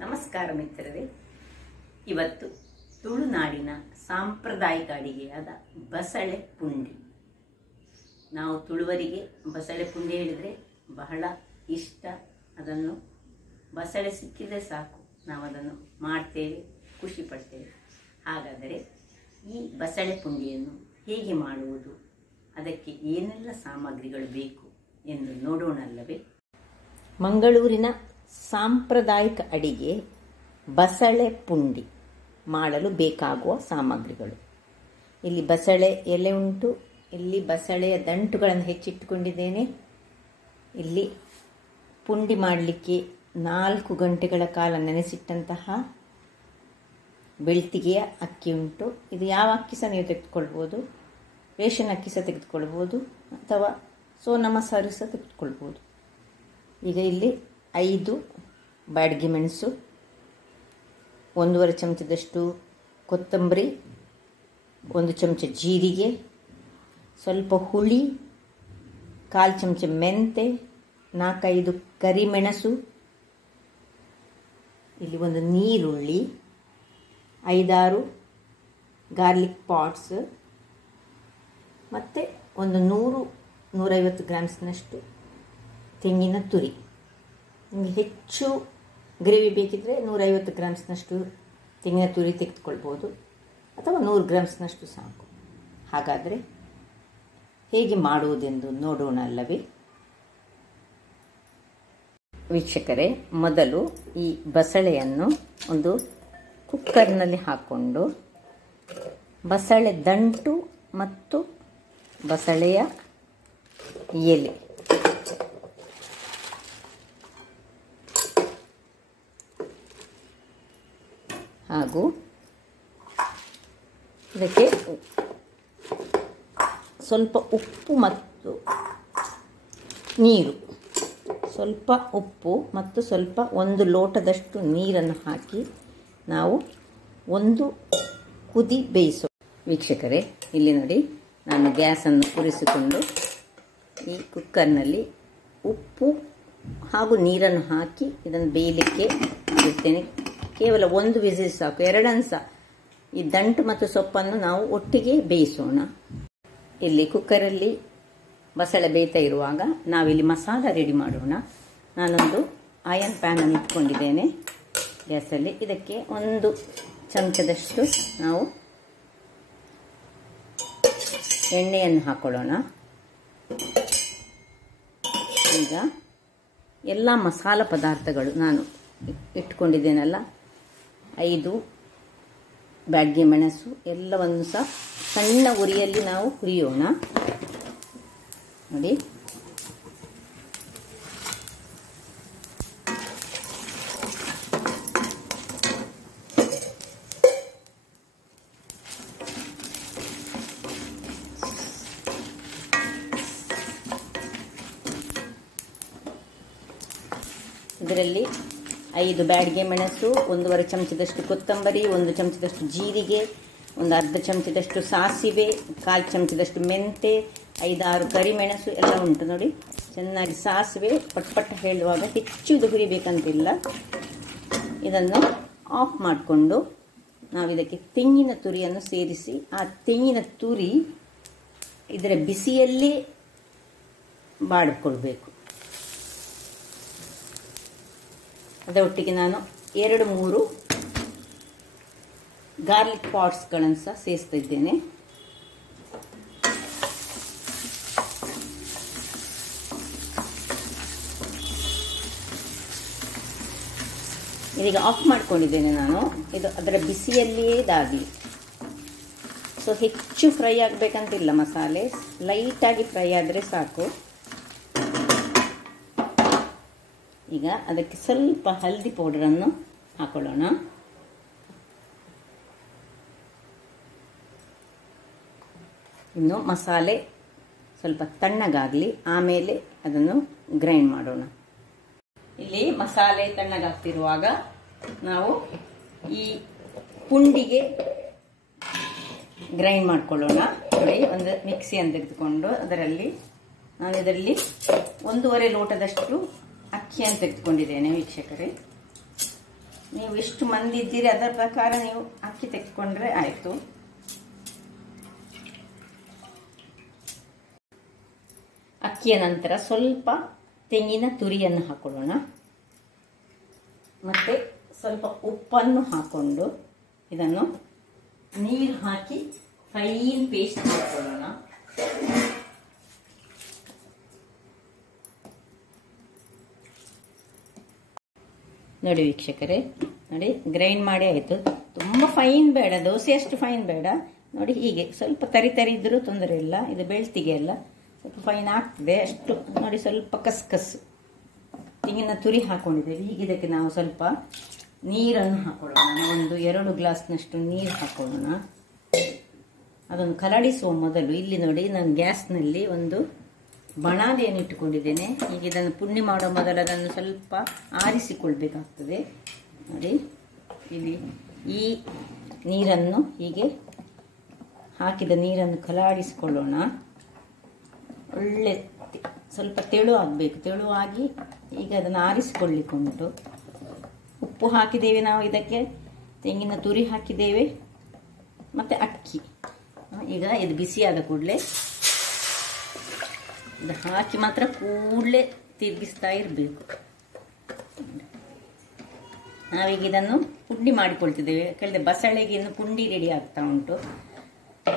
ನಮಸ್ಕಾರ ಮಿತ್ರರೇ. ಇವತ್ತು ತುಳುನಾಡಿನ ಸಾಂಪ್ರದಾಯಿಕ ಅಡಿಗೆಯಾದ ಬಸಳೆ ಪುಂಡಿ. ನಾವು ತುಳುವರಿಗೆ ಬಸಳೆ ಪುಂಡಿ ಹೇಳಿದರೆ ಬಹಳ ಇಷ್ಟ. ಅದನ್ನು ಬಸಳೆ ಸಿಕ್ಕಿದರೆ ಸಾಕು, ನಾವು ಅದನ್ನು ಮಾಡ್ತೇವೆ, ಖುಷಿ ಪಡ್ತೇವೆ. ಹಾಗಾದರೆ ಈ ಬಸಳೆ ಪುಂಡಿಯನ್ನು ಹೇಗೆ ಮಾಡುವುದು, ಅದಕ್ಕೆ ಏನೆಲ್ಲ ಸಾಮಗ್ರಿಗಳು ಬೇಕು ಎಂದು ನೋಡೋಣಲ್ಲವೇ? ಮಂಗಳೂರಿನ ಸಾಂಪ್ರದಾಯಿಕ ಅಡಿಗೆ ಬಸಳೆ ಪುಂಡಿ ಮಾಡಲು ಬೇಕಾಗುವ ಸಾಮಗ್ರಿಗಳು. ಇಲ್ಲಿ ಬಸಳೆ ಎಲೆ ಉಂಟು, ಇಲ್ಲಿ ಬಸಳೆಯ ದಂಟುಗಳನ್ನು ಹೆಚ್ಚಿಟ್ಟುಕೊಂಡಿದ್ದೇನೆ. ಇಲ್ಲಿ ಪುಂಡಿ ಮಾಡಲಿಕ್ಕೆ 4 ಗಂಟೆಗಳ ಕಾಲ ನೆನೆಸಿಟ್ಟಂತಹ ಬೆಳ್ತಿಗೆಯ ಅಕ್ಕಿ ಉಂಟು. ಇದು ಯಾವ ಅಕ್ಕಿ ಸಹ ನೀವು ತೆಗೆದುಕೊಳ್ಬೋದು, ರೇಷನ್ ಅಕ್ಕಿ ಸಹ ತೆಗೆದುಕೊಳ್ಬೋದು, ಅಥವಾ ಸೋನಾ ಮಸಾಲೆ ಸಹ ತೆಗೆದುಕೊಳ್ಬೋದು. ಈಗ ಇಲ್ಲಿ 5 ಬ್ಯಾಡಗಿ ಮೆಣಸು, 1/2 ಚಮಚದಷ್ಟು ಕೊತ್ತಂಬರಿ, 1 ಚಮಚ ಜೀರಿಗೆ, ಸ್ವಲ್ಪ ಹುಳಿ, 1/4 ಚಮಚ ಮೆಂತೆ, 4-5 ಕರಿಮೆಣಸು, ಇಲ್ಲಿ ಒಂದು ನೀರುಳ್ಳಿ, 5-6 ಗಾರ್ಲಿಕ್ ಪಾಟ್ಸ್, ಮತ್ತು ಒಂದು 100-150 ಗ್ರಾಮ್ಸ್ನಷ್ಟು ತೆಂಗಿನ ತುರಿ. ನಿಮಗೆ ಹೆಚ್ಚು ಗ್ರೇವಿ ಬೇಕಿದ್ದರೆ 150 ಗ್ರಾಮ್ಸ್ನಷ್ಟು ತೆಂಗಿನ ತುರಿ ತೆಗೆದುಕೊಳ್ಬೋದು, ಅಥವಾ 100 ಗ್ರಾಮ್ಸ್ನಷ್ಟು ಸಾಕು. ಹಾಗಾದರೆ ಹೇಗೆ ಮಾಡುವುದೆಂದು ನೋಡೋಣ ಅಲ್ಲವೇ? ವೀಕ್ಷಕರೇ, ಮೊದಲು ಈ ಬಸಳೆಯನ್ನು ಒಂದು ಕುಕ್ಕರ್ನಲ್ಲಿ ಹಾಕ್ಕೊಂಡು ಬಸಳೆ ದಂಟು ಮತ್ತು ಬಸಳೆಯ ಎಲೆ ಹಾಗೂ ಇದಕ್ಕೆ ಸ್ವಲ್ಪ ಉಪ್ಪು ಮತ್ತು ನೀರು, ಸ್ವಲ್ಪ ಉಪ್ಪು ಮತ್ತು ಸ್ವಲ್ಪ 1 ಲೋಟದಷ್ಟು ನೀರನ್ನು ಹಾಕಿ ನಾವು ಒಂದು ಕುದಿ ಬೇಯಿಸೋ. ವೀಕ್ಷಕರೇ, ಇಲ್ಲಿ ನೋಡಿ, ನಾನು ಗ್ಯಾಸನ್ನು ಉರಿಸಿಕೊಂಡು ಈ ಕುಕ್ಕರ್ನಲ್ಲಿ ಉಪ್ಪು ಹಾಗೂ ನೀರನ್ನು ಹಾಕಿ ಇದನ್ನು ಬೇಯಲಿಕ್ಕೆ ಇಡ್ತೇನೆ. ಕೇವಲ 1 ವಿಸಿಲ್ ಸಾಕು. 2 ಸಹ ಈ ದಂಟು ಮತ್ತು ಸೊಪ್ಪನ್ನು ನಾವು ಒಟ್ಟಿಗೆ ಬೇಯಿಸೋಣ. ಇಲ್ಲಿ ಕುಕ್ಕರಲ್ಲಿ ಬಸಳೆ ಬೇಯ್ತಾ ಇರುವಾಗ ನಾವಿಲ್ಲಿ ಮಸಾಲ ರೆಡಿ ಮಾಡೋಣ. ನಾನೊಂದು ಆಯನ್ ಪ್ಯಾನನ್ನು ಇಟ್ಕೊಂಡಿದ್ದೇನೆ ಗ್ಯಾಸಲ್ಲಿ. ಇದಕ್ಕೆ 1 ಚಮಚದಷ್ಟು ನಾವು ಎಣ್ಣೆಯನ್ನು ಹಾಕೊಳ್ಳೋಣ. ಈಗ ಎಲ್ಲ ಮಸಾಲ ಪದಾರ್ಥಗಳು ನಾನು ಇಟ್ಕೊಂಡಿದ್ದೇನಲ್ಲ, 5 ಬ್ಯಾಡಗಿ ಮೆಣಸು ಎಲ್ಲವನ್ನು ಸಹ ಸಣ್ಣ ಉರಿಯಲ್ಲಿ ನಾವು ಹುರಿಯೋಣ. ನೋಡಿ, ಇದರಲ್ಲಿ 5 ಬ್ಯಾಡಗಿ ಮೆಣಸು, 1/2 ಚಮಚದಷ್ಟು ಕೊತ್ತಂಬರಿ, 1 ಚಮಚದಷ್ಟು ಜೀರಿಗೆ, 1/2 ಚಮಚದಷ್ಟು ಸಾಸಿವೆ, 1/4 ಚಮಚದಷ್ಟು ಮೆಂತೆ, 5-6 ಕರಿಮೆಣಸು ಎಲ್ಲ ಉಂಟು. ನೋಡಿ, ಚೆನ್ನಾಗಿ ಸಾಸಿವೆ ಪಟ್ಪಟ್ಟ ಹೇಳುವಾಗ ಹೆಚ್ಚು ಇದು ಹುರಿಬೇಕಂತಿಲ್ಲ. ಇದನ್ನು ಆಫ್ ಮಾಡಿಕೊಂಡು ನಾವು ಇದಕ್ಕೆ ತೆಂಗಿನ ತುರಿಯನ್ನು ಸೇರಿಸಿ, ಆ ತೆಂಗಿನ ತುರಿ ಇದರ ಬಿಸಿಯಲ್ಲೇ ಬಾಡಿಕೊಳ್ಬೇಕು. ಅದರೊಟ್ಟಿಗೆ ನಾನು 2-3 ಗಾರ್ಲಿಕ್ ಪಾಟ್ಸ್ಗಳನ್ನು ಸಹ ಸೇರಿಸ್ತಾ ಇದ್ದೇನೆ. ಇದೀಗ ಆಫ್ ಮಾಡ್ಕೊಂಡಿದ್ದೇನೆ ನಾನು. ಇದು ಅದರ ಬಿಸಿಯಲ್ಲಿಯೇ ಇದಾಗಲಿ. ಸೊ ಹೆಚ್ಚು ಫ್ರೈ ಆಗಬೇಕಂತಿಲ್ಲ, ಮಸಾಲೆ ಲೈಟಾಗಿ ಫ್ರೈ ಆದರೆ ಸಾಕು. ಈಗ ಅದಕ್ಕೆ ಸ್ವಲ್ಪ ಹಲ್ದಿ ಪೌಡರನ್ನು ಹಾಕೊಳ್ಳೋಣ. ಇನ್ನು ಮಸಾಲೆ ಸ್ವಲ್ಪ ತಣ್ಣಗಾಗಲಿ, ಆಮೇಲೆ ಅದನ್ನು ಗ್ರೈಂಡ್ ಮಾಡೋಣ. ಇಲ್ಲಿ ಮಸಾಲೆ ತಣ್ಣಗಾಗ್ತಿರುವಾಗ ನಾವು ಈ ಪುಂಡಿಗೆ ಗ್ರೈಂಡ್ ಮಾಡ್ಕೊಳ್ಳೋಣ. ನೋಡಿ, ಒಂದು ಮಿಕ್ಸಿಯನ್ನು ತೆಗೆದುಕೊಂಡು ಅದರಲ್ಲಿ ನಾನು ಇದರಲ್ಲಿ 1.5 ಲೋಟದಷ್ಟು ಅಕ್ಕಿಯನ್ನು ತೆಗೆದುಕೊಂಡಿದ್ದೇನೆ ವೀಕ್ಷಕರೇ. ನೀವು ಎಷ್ಟು ಮಂದಿ ಇದ್ದೀರಿ ಅದರ ಪ್ರಕಾರ ನೀವು ಅಕ್ಕಿ ತೆಗೆದುಕೊಂಡ್ರೆ ಆಯಿತು. ಅಕ್ಕಿಯ ನಂತರ ಸ್ವಲ್ಪ ತೆಂಗಿನ ತುರಿಯನ್ನು ಹಾಕೊಳ್ಳೋಣ. ಮತ್ತೆ ಸ್ವಲ್ಪ ಉಪ್ಪನ್ನು ಹಾಕೊಂಡು ಇದನ್ನು ನೀರು ಹಾಕಿ ಫೈನ್ ಪೇಸ್ಟ್ ಮಾಡ್ಕೊಳ್ಳೋಣ. ನೋಡಿ ವೀಕ್ಷಕರೇ, ನೋಡಿ ಗ್ರೈಂಡ್ ಮಾಡಿ ಆಯಿತು. ತುಂಬ ಫೈನ್ ಬೇಡ, ದೋಸೆ ಅಷ್ಟು ಫೈನ್ ಬೇಡ. ನೋಡಿ ಹೀಗೆ ಸ್ವಲ್ಪ ತರಿ ತರಿ ಇದ್ರೂ ತೊಂದರೆ ಇಲ್ಲ, ಇದು ಬೆಳ್ತಿಗೆ ಅಲ್ಲ, ಸ್ವಲ್ಪ ಫೈನ್ ಆಗ್ತದೆ ಅಷ್ಟು. ನೋಡಿ ಸ್ವಲ್ಪ ಕಸ್ಕಸ್ಸು ತೆಂಗಿನ ತುರಿ ಹಾಕೊಂಡಿದ್ದೇವೆ. ಈಗ ಇದಕ್ಕೆ ನಾವು ಸ್ವಲ್ಪ ನೀರನ್ನು ಹಾಕೊಳ್ಳೋಣ. ಒಂದು 2 ಗ್ಲಾಸ್ನಷ್ಟು ನೀರು ಹಾಕೊಳ್ಳೋಣ. ಅದನ್ನು ಕಲಡಿಸುವ ಮೊದಲು ಇಲ್ಲಿ ನೋಡಿ ನಾನು ಗ್ಯಾಸ್ನಲ್ಲಿ ಒಂದು ಬಣಾಲೆಯನ್ನು ಇಟ್ಟುಕೊಂಡಿದ್ದೇನೆ. ಈಗ ಇದನ್ನು ಪುಂಡಿ ಮಾಡೋ ಮೊದಲು ಅದನ್ನು ಸ್ವಲ್ಪ ಆರಿಸಿಕೊಳ್ಬೇಕಾಗ್ತದೆ. ನೋಡಿ ಇಲ್ಲಿ ಈ ನೀರನ್ನು ಹೀಗೆ ಹಾಕಿದ ನೀರನ್ನು ಕಲಾಡಿಸಿಕೊಳ್ಳೋಣ. ಒಳ್ಳೆ ಸ್ವಲ್ಪ ತೆಳು ಆಗಬೇಕು. ತೆಳುವಾಗಿ ಈಗ ಅದನ್ನು ಆರಿಸಿಕೊಳ್ಳಿಕ್ಕೆ ಉಂಟು. ಉಪ್ಪು ಹಾಕಿದ್ದೇವೆ ನಾವು, ಇದಕ್ಕೆ ತೆಂಗಿನ ತುರಿ ಹಾಕಿದ್ದೇವೆ, ಮತ್ತು ಅಕ್ಕಿ. ಈಗ ಇದು ಬಿಸಿಯಾದ ಕೂಡಲೇ ಇದು ಹಾಕಿ ಮಾತ್ರ ಕೂಡಲೇ ತಿರುಗಿಸ್ತಾ ಇರಬೇಕು. ನಾವೀಗ ಇದನ್ನು ಪುಂಡಿ ಮಾಡಿಕೊಳ್ತಿದ್ದೇವೆ. ಯಾಕಂದರೆ ಬಸಳೆಗೆ ಇನ್ನು ಪುಂಡಿ ರೆಡಿ ಆಗ್ತಾ ಉಂಟು.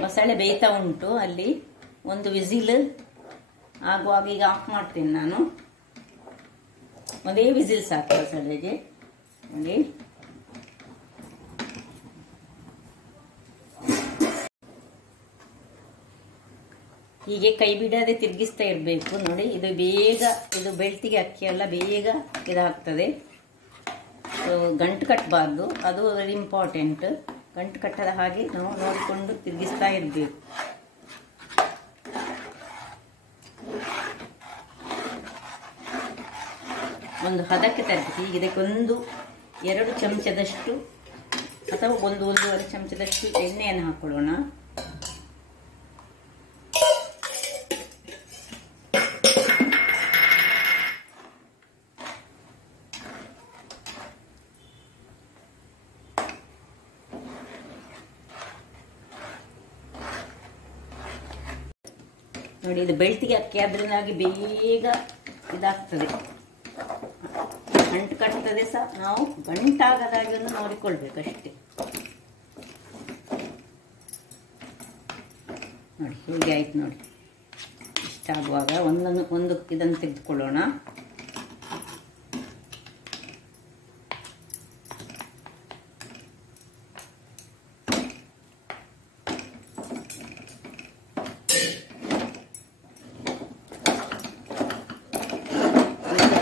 ಬಸಳೆ ಬೇಯ್ತಾ ಉಂಟು. ಅಲ್ಲಿ ಒಂದು ವಿಸಿಲ್ ಆಗುವಾಗ ಈಗ ಆಫ್ ಮಾಡ್ತೇನೆ ನಾನು. ಒಂದೇ ವಿಸಿಲ್ ಸಾಕು ಬಸಳೆಗೆ. ನೋಡಿ ಹೀಗೆ ಕೈ ಬಿಡದೆ ತಿರುಗಿಸ್ತಾ ಇರಬೇಕು. ನೋಡಿ ಇದು ಬೇಗ, ಇದು ಬೆಳ್ತಿಗೆ ಅಕ್ಕಿ ಎಲ್ಲ ಬೇಗ ಇದಾಗ್ತದೆ. ಗಂಟು ಕಟ್ಟಬಾರ್ದು, ಅದು ವೆರಿ ಇಂಪಾರ್ಟೆಂಟ್. ಗಂಟು ಕಟ್ಟದ ಹಾಗೆ ನಾವು ನೋಡಿಕೊಂಡು ತಿರುಗಿಸ್ತಾ ಇರಬೇಕು. ಒಂದು ಹದಕ್ಕೆ ತರಬೇಕು. ಈಗ ಇದಕ್ಕೆ 1-2 ಚಮಚದಷ್ಟು ಅಥವಾ 1-1.5 ಚಮಚದಷ್ಟು ಎಣ್ಣೆಯನ್ನು ಹಾಕೊಳ್ಳೋಣ. ನೋಡಿ ಇದು ಬೆಳ್ತಿಗೆ ಅಕ್ಕಿ ಆದ್ರಿಂದಾಗಿ ಬೇಗ ಇದಾಗ್ತದೆ, ಗಂಟು ಕಟ್ತದೆ ಸಹ. ನಾವು ಗಂಟಾಗದಾಗಿ ಒಂದು ನೋಡಿಕೊಳ್ಬೇಕಷ್ಟೇ. ನೋಡಿ ಹೀಗೆ ಆಯ್ತು. ನೋಡಿ ಇಷ್ಟಾಗುವಾಗ ಒಂದು ಇದನ್ನು ತೆಗೆದುಕೊಳ್ಳೋಣ.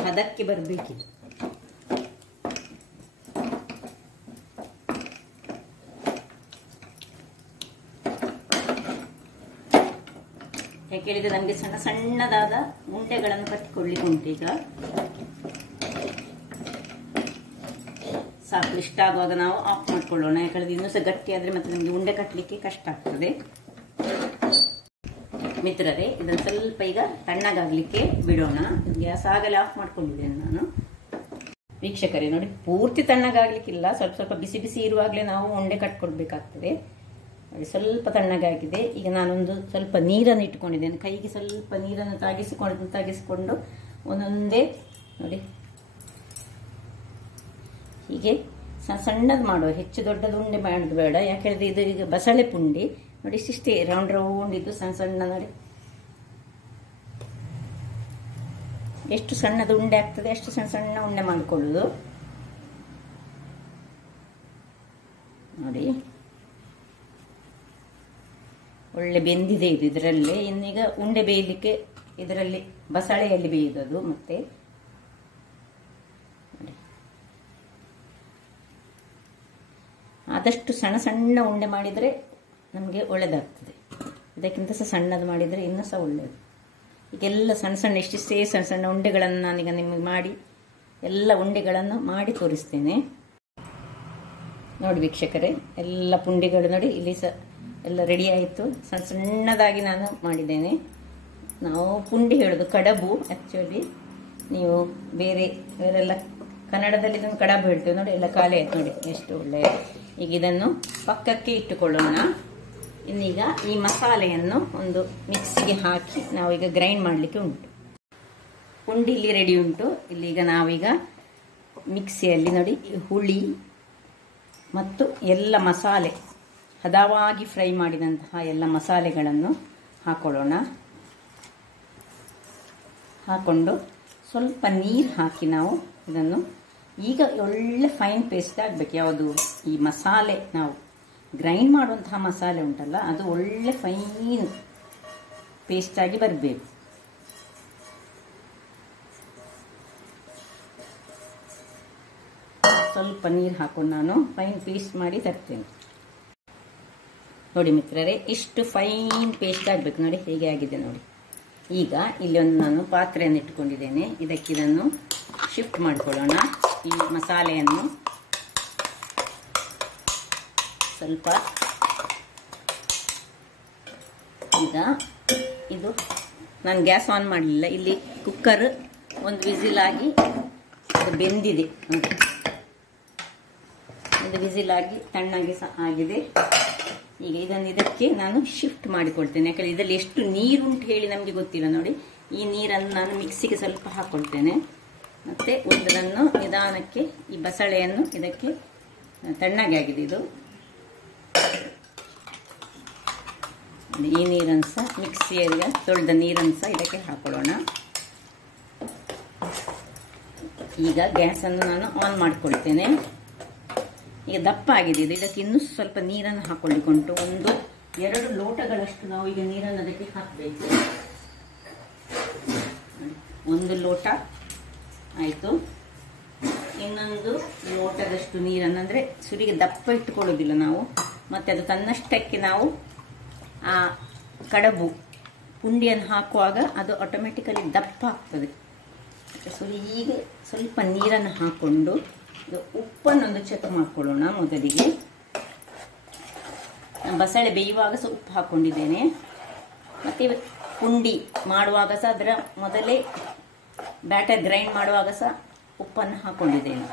ಅದಕ್ಕೆ ಬರಬೇಕಿದೆ. ಯಾಕೆ ಹೇಳಿದ್ರೆ ನಮಗೆ ಸಣ್ಣ ಸಣ್ಣದಾದ ಉಂಡೆಗಳನ್ನು ಕಟ್ಟಿಕೊಳ್ಳಿಕ್ಕೆ ಉಂಟು. ಈಗ ಸಾಕು, ಇಷ್ಟ ಆಗುವಾಗ ನಾವು ಆಫ್ ಮಾಡ್ಕೊಳ್ಳೋಣ. ಯಾಕಂದ್ರೆ ಇನ್ನೂ ಸಹ ಗಟ್ಟಿ ಆದ್ರೆ ಮತ್ತೆ ನಮಗೆ ಉಂಡೆ ಕಟ್ಟಲಿಕ್ಕೆ ಕಷ್ಟ ಆಗ್ತದೆ. ಮಿತ್ರರೇ, ಇದನ್ನು ಸ್ವಲ್ಪ ಈಗ ತಣ್ಣಗಾಗ್ಲಿಕ್ಕೆ ಬಿಡೋಣ. ಗ್ಯಾಸ್ ಆಗಲೇ ಆಫ್ ಮಾಡ್ಕೊಂಡಿದ್ದೇನೆ ನಾನು. ವೀಕ್ಷಕರೇ ನೋಡಿ, ಪೂರ್ತಿ ತಣ್ಣಗಾಗ್ಲಿಕ್ಕಿಲ್ಲ, ಸ್ವಲ್ಪ ಸ್ವಲ್ಪ ಬಿಸಿ ಬಿಸಿ ಇರುವಾಗಲೇ ನಾವು ಉಂಡೆ ಕಟ್ಕೊಳ್ಬೇಕಾಗ್ತದೆ. ನೋಡಿ ಸ್ವಲ್ಪ ತಣ್ಣಗಾಗಿದೆ. ಈಗ ನಾನೊಂದು ಸ್ವಲ್ಪ ನೀರನ್ನು ಇಟ್ಕೊಂಡಿದ್ದೇನೆ. ಕೈಗೆ ಸ್ವಲ್ಪ ನೀರನ್ನು ತಾಗಿಸಿಕೊಂಡು ಒಂದೊಂದೇ ನೋಡಿ ಹೀಗೆ ಸಣ್ಣದು ಮಾಡುವ. ಹೆಚ್ಚು ದೊಡ್ಡದು ಉಂಡೆ ಮಾಡೋದು ಬೇಡ. ಯಾಕೆಂದ್ರೆ ಇದು ಈಗ ಬಸಳೆ ಪುಂಡಿ. ನೋಡಿ ಇಷ್ಟೇ ರೌಂಡ್ ರೌಂಡ್ ಇದು ಸಣ್ಣ ಸಣ್ಣ. ನೋಡಿ ಎಷ್ಟು ಸಣ್ಣದು ಉಂಡೆ ಆಗ್ತದೆ ಅಷ್ಟು ಸಣ್ಣ ಸಣ್ಣ ಉಂಡೆ ಮಾಡಿಕೊಳ್ಳುದು. ನೋಡಿ ಒಳ್ಳೆ ಬೆಂದಿದೆ ಇದು ಇದರಲ್ಲಿ. ಇನ್ನೀಗ ಉಂಡೆ ಬೇಯಲಿಕ್ಕೆ ಇದರಲ್ಲಿ ಬಸಳೆಯಲ್ಲಿ ಬೇಯುವುದು. ಮತ್ತೆ ಆದಷ್ಟು ಸಣ್ಣ ಸಣ್ಣ ಉಂಡೆ ಮಾಡಿದರೆ ನಮಗೆ ಒಳ್ಳೆಯದಾಗ್ತದೆ. ಇದಕ್ಕಿಂತ ಸಹ ಸಣ್ಣದು ಮಾಡಿದರೆ ಇನ್ನೂ ಸಹ ಒಳ್ಳೆಯದು. ಈಗೆಲ್ಲ ಸಣ್ಣ ಸಣ್ಣ ಇಷ್ಟಿಷ್ಟೇ ಸಣ್ಣ ಸಣ್ಣ ಉಂಡೆಗಳನ್ನು ನಾನೀಗ ನಿಮಗೆ ಮಾಡಿ ಎಲ್ಲ ಉಂಡೆಗಳನ್ನು ಮಾಡಿ ತೋರಿಸ್ತೇನೆ. ನೋಡಿ ವೀಕ್ಷಕರೇ, ಎಲ್ಲ ಪುಂಡಿಗಳು ನೋಡಿ ಇಲ್ಲಿ ಸಹ ಎಲ್ಲ ರೆಡಿ ಆಯಿತು. ಸಣ್ಣ ಸಣ್ಣದಾಗಿ ನಾನು ಮಾಡಿದ್ದೇನೆ. ನಾವು ಪುಂಡಿ ಹೇಳೋದು ಕಡಬು. ಆ್ಯಕ್ಚುಲಿ ನೀವು ಬೇರೆಲ್ಲ ಕನ್ನಡದಲ್ಲಿ ಇದನ್ನು ಕಡಬು ಹೇಳ್ತೇವೆ ನೋಡಿ, ಎಲ್ಲ ಖಾಲಿ ಆಯ್ತು ನೋಡಿ, ಎಷ್ಟು ಒಳ್ಳೆಯದು. ಈಗ ಇದನ್ನು ಪಕ್ಕಕ್ಕೆ ಇಟ್ಟುಕೊಳ್ಳೋಣ. ಇನ್ನೀಗ ಈ ಮಸಾಲೆಯನ್ನು ಒಂದು ಮಿಕ್ಸಿಗೆ ಹಾಕಿ ನಾವೀಗ ಗ್ರೈಂಡ್ ಮಾಡಲಿಕ್ಕೆ ಉಂಟು. ಪುಂಡಿ ಇಲ್ಲಿ ರೆಡಿ ಉಂಟು. ಇಲ್ಲೀಗ ನಾವೀಗ ಮಿಕ್ಸಿಯಲ್ಲಿ ನೋಡಿ ಹುಳಿ ಮತ್ತು ಎಲ್ಲ ಮಸಾಲೆ ಹದವಾಗಿ ಫ್ರೈ ಮಾಡಿದಂತಹ ಎಲ್ಲ ಮಸಾಲೆಗಳನ್ನು ಹಾಕೊಳ್ಳೋಣ. ಹಾಕೊಂಡು ಸ್ವಲ್ಪ ನೀರು ಹಾಕಿ ನಾವು ಇದನ್ನು ಈಗ ಒಳ್ಳೆ ಫೈನ್ ಪೇಸ್ಟ್ ಆಗಬೇಕು. ಯಾವುದು ಈ ಮಸಾಲೆ, ನಾವು ಗ್ರೈಂಡ್ ಮಾಡುವಂತಹ ಮಸಾಲೆ ಉಂಟಲ್ಲ, ಅದು ಒಳ್ಳೆ ಫೈನ್ ಪೇಸ್ಟ್ ಆಗಿ ಬರಬೇಕು. ಸ್ವಲ್ಪ ನೀರು ಹಾಕೊಂಡು ನಾನು ಫೈನ್ ಪೇಸ್ಟ್ ಮಾಡಿ ತರ್ತೇನೆ. ನೋಡಿ ಮಿತ್ರರೇ, ಇಷ್ಟು ಫೈನ್ ಪೇಸ್ಟ್ ಆಗಬೇಕು. ನೋಡಿ ಹೇಗೆ ಆಗಿದೆ ನೋಡಿ. ಈಗ ಇಲ್ಲಿ ಒಂದು ನಾನು ಪಾತ್ರೆಯನ್ನು ಇಟ್ಟುಕೊಂಡಿದ್ದೇನೆ. ಇದಕ್ಕೆ ಇದನ್ನು ಶಿಫ್ಟ್ ಮಾಡಿಕೊಳ್ಳೋಣ. ಈ ಮಸಾಲೆಯನ್ನು ಸ್ವಲ್ಪ, ಈಗ ಇದು ನಾನು ಗ್ಯಾಸ್ ಆನ್ ಮಾಡಲಿಲ್ಲ. ಇಲ್ಲಿ ಕುಕ್ಕರ್ ಒಂದು ವಿಸಿಲ್ ಆಗಿ ಅದು ಬೆಂದಿದೆ. ಒಂದು ವಿಸಿಲ್ ಆಗಿ ತಣ್ಣಗೆ ಸಹ ಆಗಿದೆ. ಈಗ ಇದನ್ನು ಇದಕ್ಕೆ ನಾನು ಶಿಫ್ಟ್ ಮಾಡಿಕೊಳ್ತೇನೆ. ಯಾಕಂದರೆ ಇದರಲ್ಲಿ ಎಷ್ಟು ನೀರುಂಟು ಹೇಳಿ ನಮಗೆ ಗೊತ್ತಿಲ್ಲ. ನೋಡಿ, ಈ ನೀರನ್ನು ನಾನು ಮಿಕ್ಸಿಗೆ ಸ್ವಲ್ಪ ಹಾಕ್ಕೊಳ್ತೇನೆ. ಮತ್ತು ಒಂದನ್ನು ನಿಧಾನಕ್ಕೆ ಈ ಬಸಳೆಯನ್ನು ಇದಕ್ಕೆ, ತಣ್ಣಗೆ ಆಗಿದೆ ಇದು, ಈ ನೀರನ್ನು ಸಹ ಮಿಕ್ಸಿಯಲ್ಲಿ ತೊಳೆದ ನೀರನ್ನು ಸಹ ಇದಕ್ಕೆ ಹಾಕೊಳ್ಳೋಣ. ಈಗ ಗ್ಯಾಸನ್ನು ನಾನು ಆನ್ ಮಾಡಿಕೊಳ್ತೇನೆ. ಈಗ ದಪ್ಪ ಆಗಿದೆ ಇದು. ಇದಕ್ಕೆ ಇನ್ನೂ ಸ್ವಲ್ಪ ನೀರನ್ನು ಹಾಕೊಳ್ಳಿಕ್ಕುಂಟು. 1-2 ಲೋಟಗಳಷ್ಟು ನಾವು ಈಗ ನೀರನ್ನು ಅದಕ್ಕೆ ಹಾಕಬೇಕು. 1 ಲೋಟ ಆಯಿತು. ಇನ್ನೊಂದು ಲೋಟದಷ್ಟು ನೀರನ್ನು, ಅಂದರೆ ಸುರಿಗೆ ದಪ್ಪ ಇಟ್ಟುಕೊಳ್ಳೋದಿಲ್ಲ ನಾವು, ಮತ್ತು ಅದು ತನ್ನಷ್ಟಕ್ಕೆ ನಾವು ಆ ಕಡಬು ಪುಂಡಿಯನ್ನು ಹಾಕುವಾಗ ಅದು ಆಟೋಮೆಟಿಕಲಿ ದಪ್ಪ ಆಗ್ತದೆ. ಸುರಿ ಈಗ ಸ್ವಲ್ಪ ನೀರನ್ನು ಹಾಕ್ಕೊಂಡು ಉಪ್ಪನ್ನೊಂದು ಚೆಕ್ ಮಾಡ್ಕೊಳ್ಳೋಣ. ಮೊದಲಿಗೆ ಬಸಳೆ ಬೇಯುವಾಗ ಸಹ ಉಪ್ಪು ಹಾಕ್ಕೊಂಡಿದ್ದೇನೆ. ಮತ್ತು ಪುಂಡಿ ಮಾಡುವಾಗ ಸಹ ಅದರ ಮೊದಲೇ ಬ್ಯಾಟರ್ ಗ್ರೈಂಡ್ ಮಾಡುವಾಗ ಸಹ ಉಪ್ಪನ್ನು ಹಾಕ್ಕೊಂಡಿದ್ದೇನೆ.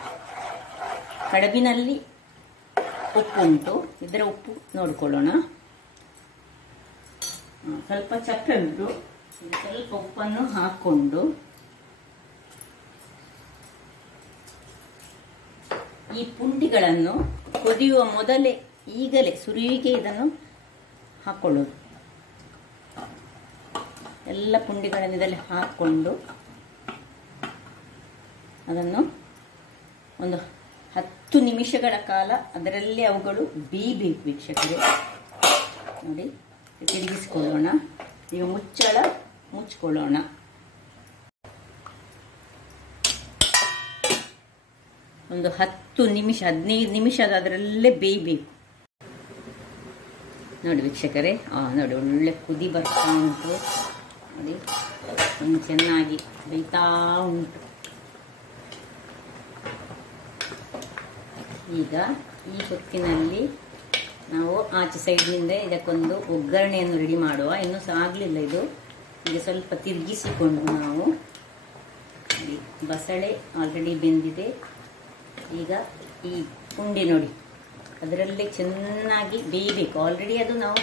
ಕಡಬಿನಲ್ಲಿ ಉಪ್ಪು ಉಂಟು, ಇದರ ಉಪ್ಪು ನೋಡಿಕೊಳ್ಳೋಣ. ಸ್ವಲ್ಪ ಚಕ್ಕೆ ಉಂಟು, ಸ್ವಲ್ಪ ಉಪ್ಪನ್ನು ಹಾಕ್ಕೊಂಡು ಈ ಪುಂಡಿಗಳನ್ನು ಕೊದಿಯುವ ಮೊದಲೇ ಈಗಲೇ ಸುರಿಯುವಿಕೆ ಇದನ್ನು ಹಾಕ್ಕೊಳ್ಳೋದು. ಎಲ್ಲ ಪುಂಡಿಗಳನ್ನು ಇದರಲ್ಲಿ ಹಾಕ್ಕೊಂಡು ಅದನ್ನು ಒಂದು 10 ನಿಮಿಷಗಳ ಕಾಲ ಅದರಲ್ಲಿ ಅವುಗಳು ಬೇಯಬೇಕು ವೀಕ್ಷಕರೇ. ನೋಡಿ, ತಿರುಗಿಸಿಕೊಳ್ಳೋಣ. ಈಗ ಮುಚ್ಚಳ ಮುಚ್ಕೊಳ್ಳೋಣ. ಒಂದು 10 ನಿಮಿಷ 15 ನಿಮಿಷ ಅದರಲ್ಲೇ ಬೇಯಬೇಕು. ನೋಡಿ ವೀಕ್ಷಕರೇ, ನೋಡಿ ಒಳ್ಳೆ ಕುದಿ ಬರ್ತಾ ಉಂಟು. ನೋಡಿ, ಒಂದು ಚೆನ್ನಾಗಿ ಬೇಯ್ತಾ ಉಂಟು. ಈಗ ಈ ಹೊತ್ತಿನಲ್ಲಿ ನಾವು ಆಚೆ ಸೈಡ್ನಿಂದ ಇದಕ್ಕೊಂದು ಒಗ್ಗರಣೆಯನ್ನು ರೆಡಿ ಮಾಡುವ. ಇನ್ನೂ ಸಹ ಆಗಲಿಲ್ಲ ಇದು. ಈಗ ಸ್ವಲ್ಪ ತಿರುಗಿಸಿಕೊಂಡು ನಾವು, ಬಸಳೆ ಆಲ್ರೆಡಿ ಬೆಂದಿದೆ. ಈಗ ಈ ಪುಂಡಿ ನೋಡಿ ಅದರಲ್ಲೇ ಚೆನ್ನಾಗಿ ಬೇಯಬೇಕು. ಆಲ್ರೆಡಿ ಅದು ನಾವು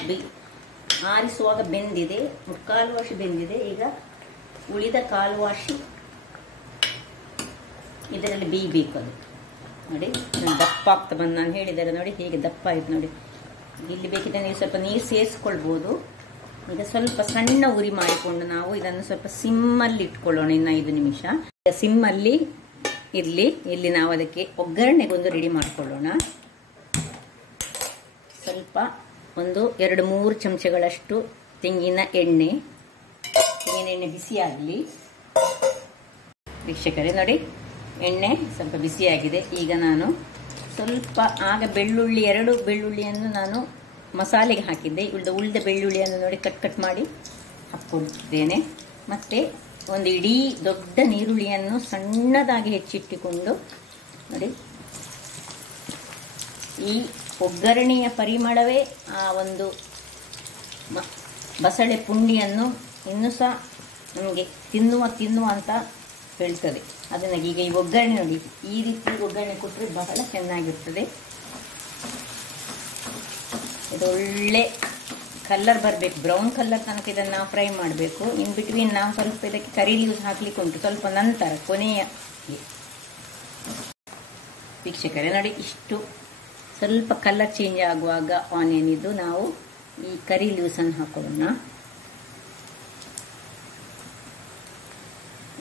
ಆರಿಸುವಾಗ ಬೆಂದಿದೆ, 3/4 ವಾಶಿ ಬೆಂದಿದೆ. ಈಗ ಉಳಿದ 1/4 ವಾಶಿ ಇದರಲ್ಲಿ ಬೇಯಬೇಕು. ಅದು ನೋಡಿ ದಪ್ಪ ಆಗ್ತಾ ಬಂದು, ನಾನು ಹೇಳಿದರೆ ನೋಡಿ ಹೇಗೆ ದಪ್ಪ ಆಯ್ತು ನೋಡಿ. ಇಲ್ಲಿ ಬೇಕಿದ್ರೆ ನೀವು ಸ್ವಲ್ಪ ನೀರು ಸೇರಿಸ್ಕೊಳ್ಬೋದು. ಈಗ ಸ್ವಲ್ಪ ಸಣ್ಣ ಉರಿ ಮಾಡಿಕೊಂಡು ನಾವು ಇದನ್ನು ಸ್ವಲ್ಪ ಸಿಮ್ಮಲ್ಲಿ ಇಟ್ಕೊಳ್ಳೋಣ. ಇನ್ನು 5 ನಿಮಿಷ ಸಿಮ್ಮಲ್ಲಿ ಇರಲಿ. ಇಲ್ಲಿ ನಾವು ಅದಕ್ಕೆ ಒಗ್ಗರಣೆಗೊಂದು ರೆಡಿ ಮಾಡಿಕೊಳ್ಳೋಣ. ಸ್ವಲ್ಪ ಒಂದು 2-3 ಚಮಚಗಳಷ್ಟು ತೆಂಗಿನ ಎಣ್ಣೆ ಬಿಸಿಯಾಗಲಿ. ವೀಕ್ಷಕರೇ ನೋಡಿ, ಎಣ್ಣೆ ಸ್ವಲ್ಪ ಬಿಸಿಯಾಗಿದೆ. ಈಗ ನಾನು ಸ್ವಲ್ಪ ಆಗ ಬೆಳ್ಳುಳ್ಳಿ 2 ಬೆಳ್ಳುಳ್ಳಿಯನ್ನು ನಾನು ಮಸಾಲೆಗೆ ಹಾಕಿದ್ದೆ. ಉಳಿದ ಬೆಳ್ಳುಳ್ಳಿಯನ್ನು ನೋಡಿ ಕಟ್ ಮಾಡಿ ಹಾಕ್ಕೊಳ್ತಿದ್ದೇನೆ. ಮತ್ತು ಒಂದು ಇಡೀ ದೊಡ್ಡ ನೀರುಳ್ಳಿಯನ್ನು ಸಣ್ಣದಾಗಿ ಹೆಚ್ಚಿಟ್ಟುಕೊಂಡು ನೋಡಿ, ಈ ಒಗ್ಗರಣೆಯ ಪರಿಮಳವೇ ಆ ಒಂದು ಬಸಳೆ ಪುಂಡಿಯನ್ನು ಇನ್ನೂ ಸಹ ನಮಗೆ ತಿನ್ನುವ ಅಂತ ಹೇಳ್ತದೆ. ಅದನ್ನು ಈಗ ಈ ಒಗ್ಗರಣೆ ನೋಡಿ, ಈ ರೀತಿ ಒಗ್ಗರಣೆ ಕೊಟ್ಟರೆ ಬಹಳ ಚೆನ್ನಾಗಿರ್ತದೆ. ಇದು ಒಳ್ಳೆ ಕಲರ್ ಬರಬೇಕು, ಬ್ರೌನ್ ಕಲರ್ ತನಕ ಇದನ್ನು ನಾವು ಫ್ರೈ ಮಾಡಬೇಕು. ಇನ್ ಬಿಟ್ವೀನ್ ನಾವು ಸ್ವಲ್ಪ ಇದಕ್ಕೆ ಕರಿ ಲೀವ್ಸ್ ಹಾಕ್ಲಿಕ್ಕೆ ಉಂಟು, ಸ್ವಲ್ಪ ನಂತರ ಕೊನೆಯ. ವೀಕ್ಷಕರೇ ನೋಡಿ, ಇಷ್ಟು ಸ್ವಲ್ಪ ಕಲರ್ ಚೇಂಜ್ ಆಗುವಾಗ ಆನಿಯನ್ ಇದು ನಾವು ಈ ಕರಿ ಲೀವ್ಸನ್ನು ಹಾಕೋಣ.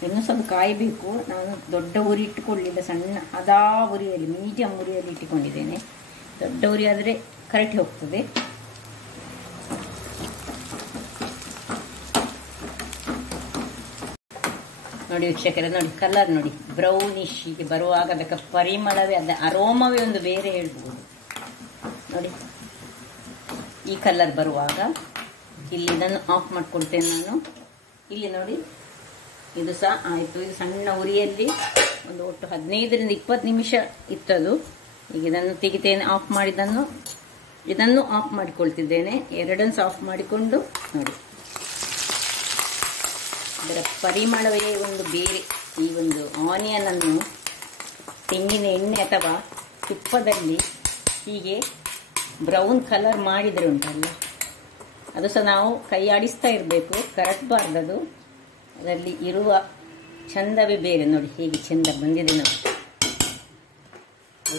ಇನ್ನೂ ಸ್ವಲ್ಪ ಕಾಯಬೇಕು. ನಾನು ದೊಡ್ಡ ಉರಿ ಇಟ್ಟುಕೊಳ್ಳಿಲ್ಲ, ಸಣ್ಣ ಅದಾ ಉರಿಯಲ್ಲಿ, ಮೀಡಿಯಂ ಉರಿಯಲ್ಲಿ ಇಟ್ಟುಕೊಂಡಿದ್ದೇನೆ. ದೊಡ್ಡ ಉರಿ ಆದರೆ ಕರೆಕ್ಟ್ ಹೋಗ್ತದೆ. ನೋಡಿ ವೀಕ್ಷಕರೇ, ನೋಡಿ ಕಲರ್ ನೋಡಿ, ಬ್ರೌನಿಶ್ ಹೀಗೆ ಬರುವಾಗ ಅದಕ್ಕೆ ಪರಿಮಳವೇ, ಅದ ಅರೋಮವೇ ಒಂದು ಬೇರೆ ಹೇಳ್ಬೋದು. ನೋಡಿ ಈ ಕಲರ್ ಬರುವಾಗ ಇಲ್ಲಿ ಇದನ್ನು ಆಫ್ ಮಾಡ್ಕೊಳ್ತೇನೆ ನಾನು. ಇಲ್ಲಿ ನೋಡಿ ಇದು ಸಹ ಆಯಿತು. ಇದು ಸಣ್ಣ ಉರಿಯಲ್ಲಿ ಒಂದು ಒಟ್ಟು 15ರಿಂದ 20 ನಿಮಿಷ ಇತ್ತದು. ಈಗ ಇದನ್ನು ತೆಗಿತೇನೆ, ಆಫ್ ಮಾಡಿದ್ದನ್ನು ಇದನ್ನು ಆಫ್ ಮಾಡಿಕೊಳ್ತಿದ್ದೇನೆ. ಎರಡನ್ನು ಆಫ್ ಮಾಡಿಕೊಂಡು ನೋಡಿ, ಇದರ ಪರಿಮಳವೇ ಒಂದು ಬೇರೆ. ಈ ಒಂದು ಆನಿಯನನ್ನು ತೆಂಗಿನ ಎಣ್ಣೆ ಅಥವಾ ತುಪ್ಪದಲ್ಲಿ ಹೀಗೆ ಬ್ರೌನ್ ಕಲರ್ ಮಾಡಿದರೆ ಉಂಟಲ್ಲ, ಅದು ಸಹ ನಾವು ಕೈ ಆಡಿಸ್ತಾ ಇರಬೇಕು, ಕರಗಬಾರ್ದದು. ಅದರಲ್ಲಿ ಇರುವ ಚಂದವೇ ಬೇರೆ. ನೋಡಿ ಹೇಗೆ ಚಂದ ಬಂದಿದೆ ನೋಡಿ,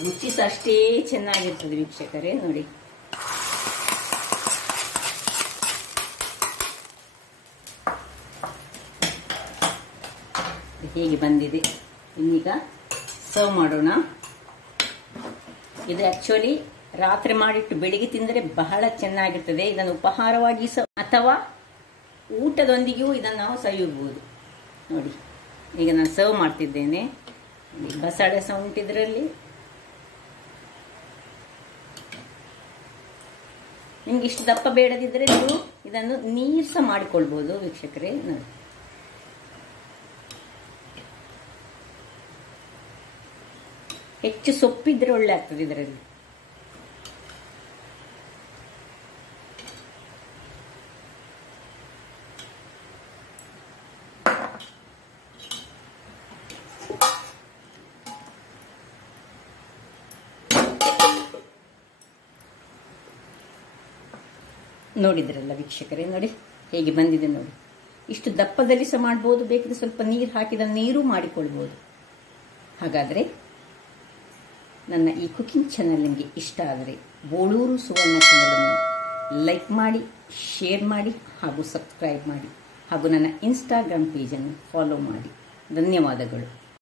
ರುಚಿ ಸಹ ಅಷ್ಟೇ ಚೆನ್ನಾಗಿರ್ತದೆ ವೀಕ್ಷಕರೇ. ನೋಡಿ ಹೇಗೆ ಬಂದಿದೆ. ಇನ್ನೀಗ ಸರ್ವ್ ಮಾಡೋಣ. ಇದು ಆಕ್ಚುಲಿ ರಾತ್ರಿ ಮಾಡಿಟ್ಟು ಬೆಳಿಗ್ಗೆ ತಿಂದರೆ ಬಹಳ ಚೆನ್ನಾಗಿರ್ತದೆ. ಇದನ್ನು ಉಪಹಾರವಾಗಿ ಅಥವಾ ಊಟದೊಂದಿಗೆಯೂ ಇದನ್ನು ನಾವು ಸವಿಯಬಹುದು. ನೋಡಿ ಈಗ ನಾನು ಸರ್ವ್ ಮಾಡ್ತಿದ್ದೇನೆ. ಬಸಳೆ ಸಹ ಉಂಟಿದ್ರಲ್ಲಿ. ನಿಮ್ಗೆ ಇಷ್ಟು ದಪ್ಪ ಬೇಡದಿದ್ದರೆ ನೀವು ಇದನ್ನು ನೀರು ಸಹ ಮಾಡಿಕೊಳ್ಬಹುದು ವೀಕ್ಷಕರೇ. ನೋಡಿ ಹೆಚ್ಚು ಸೊಪ್ಪಿದ್ರೆ ಒಳ್ಳೆ ಆಗ್ತದೆ ಇದರಲ್ಲಿ. ನೋಡಿದ್ರಲ್ಲ ವೀಕ್ಷಕರೇ, ನೋಡಿ ಹೇಗೆ ಬಂದಿದೆ ನೋಡಿ. ಇಷ್ಟು ದಪ್ಪದಲ್ಲಿ ಸಹ ಮಾಡ್ಬೋದು, ಬೇಕಿದ್ರೆ ಸ್ವಲ್ಪ ನೀರು ಹಾಕಿದ ನೀರು ಮಾಡಿಕೊಳ್ಬೋದು. ಹಾಗಾದರೆ ನನ್ನ ಈ ಕುಕಿಂಗ್ ಚಾನಲ್ ನಿಮಗೆ ಇಷ್ಟ ಆದರೆ ಬೋಳೂರು ಸುವರ್ಣ ಚಾನಲನ್ನು ಲೈಕ್ ಮಾಡಿ, ಶೇರ್ ಮಾಡಿ ಹಾಗೂ ಸಬ್ಸ್ಕ್ರೈಬ್ ಮಾಡಿ ಹಾಗೂ ನನ್ನ ಇನ್ಸ್ಟಾಗ್ರಾಮ್ ಪೇಜನ್ನು ಫಾಲೋ ಮಾಡಿ. ಧನ್ಯವಾದಗಳು.